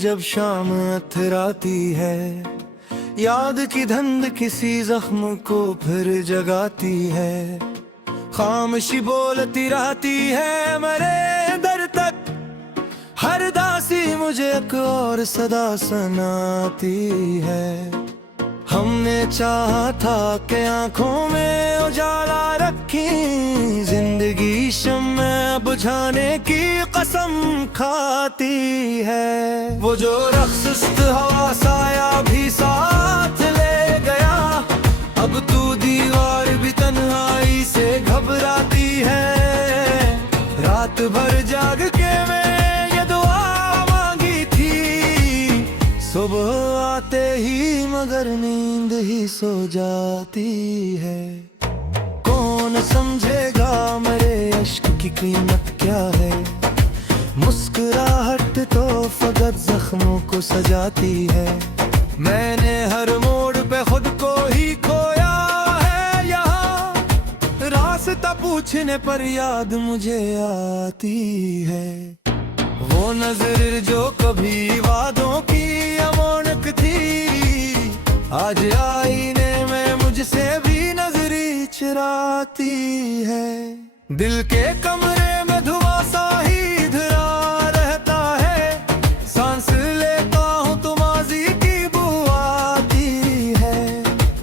जब शाम अथराती है, याद की धुंध किसी जख्म को फिर जगाती है। खामोशी बोलती रहती है मेरे दर तक, हर दासी मुझे एक और सदा सुनाती है। हमने चाहा था कि आंखों में उजाला रखी, जिंदगी शम्मे बुझाने की कसम खाती है। वो जो रख्स सुस्त हवा साया भी साथ ले गया, अब तू दीवार भी तन्हाई से घबराती है। रात भर जाग के मैं ये दुआ मांगी थी, सुबह आते ही मगर नींद ही सो जाती है। कौन समझेगा मेरे अश्क की कीमत क्या है, मुस्कुराहट तो फकत जख्मों को सजाती है। मैंने हर मोड़ पे खुद को ही खोया है यहाँ, रास्ता पूछने पर याद मुझे आती है। वो नजर जो कभी वादों की अमानत थी, आज आईने में मुझसे भी नजरी चुराती है। दिल के कमरे में धुआं सा ही धरा रहता है, सांस लेता हूँ तो माजी की बू आती है।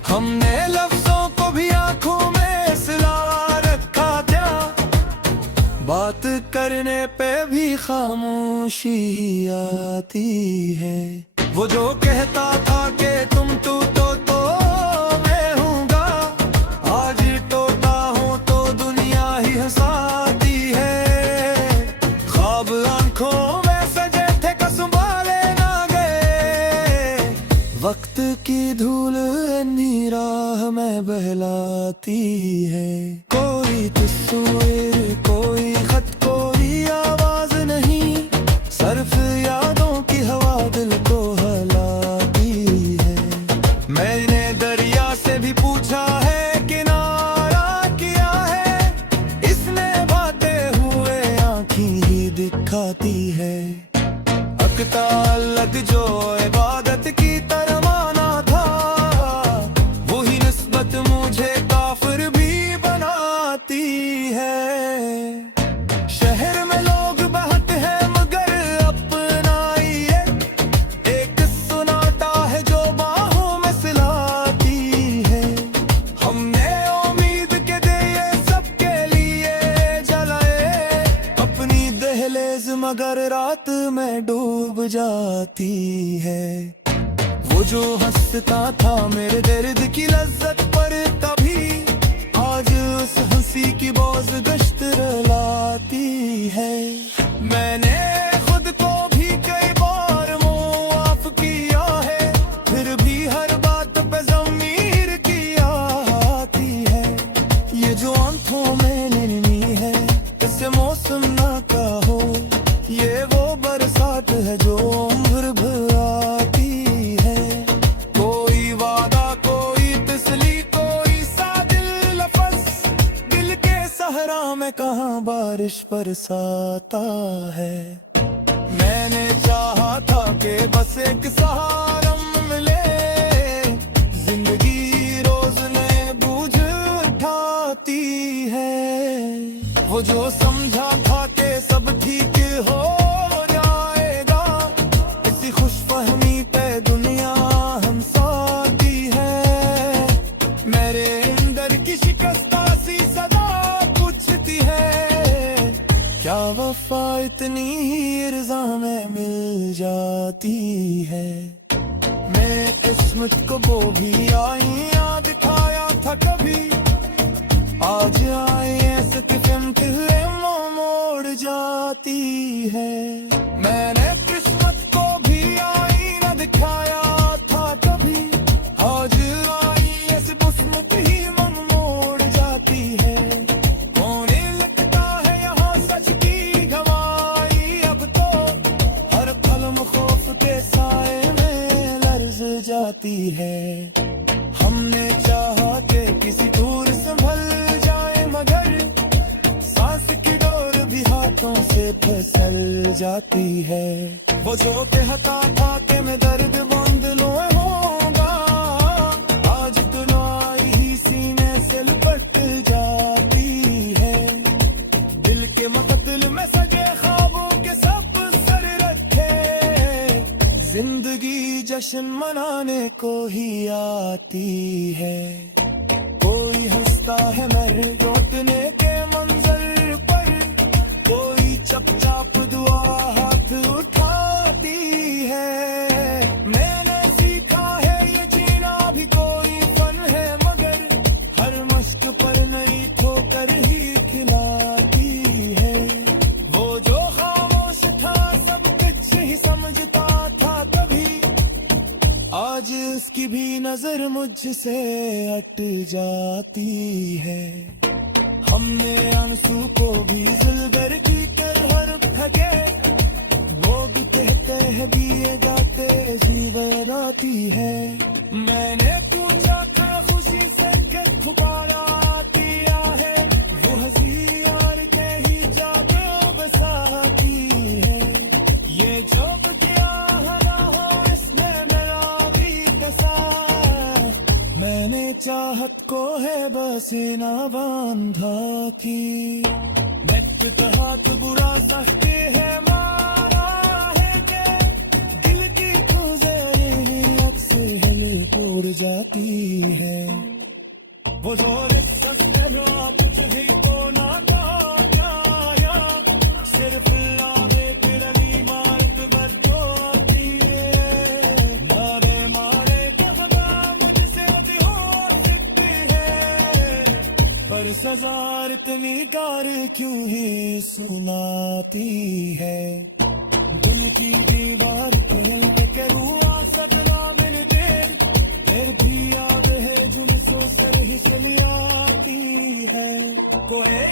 हमने लफ्जों को भी आंखों में सिला रखा था, बात करने पे भी खामोशी आती है। वो जो कहता था कि तुम तो मैं हूँगा, आज टोटा हूँ तो दुनिया ही हंसाती है। ख्वाब आंखों में सजे थे कसम वाले ना गए, वक्त की धूल अन्ही राह में बहलाती है। कोई तस्वीर कोई खत कोई आवाज नहीं, सिर्फ यादों की हवा दिल को हिलाती है। मैंने दरिया से भी पूछा है किनारा किया है, इसने बातें हुए आँखें ही दिखाती है। अकता अलग जो इबादत की तरह माना था, वही निस्बत मुझे काफिर भी बनाती है। शहर में लोग बहुत है मगर अपना ही एक सुनाता है जो बाहों में सिलाती है। हमने उम्मीद के दिए सबके लिए जलाए, अपनी दहलीज मगर रात में डूब जाती है। वो जो हंसता था मेरे दर्द की लज्जत पर तभी, आज उस हंसी की बोझ गश्त लाती है। मैंने खुद को भी कई बार मुआफ किया है, फिर भी हर बात पे ज़मीर की आती है। ये जो आंखों में नरमी है इसे मौसम ना कहो, ये वो बरसात है जो उम्र भर आती है। कोई वादा कोई तसली कोई सादिल लफ्ज़, दिल के सहरा में कहाँ बारिश बरसाता है। मैंने चाहा था कि बस एक सहारा मिले, जिंदगी रोज नए बोझ उठाती है। वो जो समझा था कि सब ठीक हो जाएगा, इसी खुशफहमी पे दुनिया हंसाती है। मेरे अंदर की शिकस्ता सी सदा पूछती है, क्या वफा इतनी ही इर्ज़ा में मिल जाती है। मैं किस्मत को वो भी आईया दिखाया था कभी, आज आए ऐसे फिल्म मोड़ जाती है। मैंने किस्मत को भी आईना दिखाया था कभी, आज आई ऐसे किस्मत ही मन मोड़ जाती है। होने लगता है यहाँ सच की गवाही, अब तो हर कलम खौफ के साए में लर्ज़ जाती है। हमने चाहा कि किसी दूर संभल जाए, मगर सांस की डोर भी हाथों से फिसल जाती है। वो जो कहता था कि मैं दर्द बंद लोए होगा, आज दुनाई ही सीने से लिपट जाती है। दिल के मकतल में सजे ख्वाबों के सब सर रखे, जिंदगी जश्न मनाने को ही आती है। कोई हंसता है मेरे लौटने के मंजर पर, कोई चपचाप दुआ हाथ उठाती है। मैंने सीखा है ये जीना भी कोई फन है, मगर हर मश्क पर नई ठोकर ही खिलाती है। वो जो खामोश था सब कुछ ही समझता था कभी, आज उसकी भी नजर मुझसे हट जाती है। हमने आंसू को भी जिलगर की तरह ठगे, लोग कहते हैं दिए जाते जीवन आती है। मैंने पूछा था खुशी से कि छुपाया दिया है, वो हंसी यार के ही जागे बसाती है। ये जो किया ना हो इसमें मेरा भी कसार, मैंने चाहत को है बस ना बांधा थी। मैं हाथ बुरा सख्ते है मारा है के, दिल की खुजरियत से हिल उड़ जाती है। वो जोर सस्ते कुछ ही तो ना था, सिर्फ लावे तेरी मार्क भर तो आती है। मारे मारे कहना मुझसे अभी हो सकती है, पर सजा इतनी कार क्यों ही सुनाती है। दिल की दीवार पे के रुआ सदमा मिलते, फिर भी याद है जुल्फों से ही चली आती है। कोई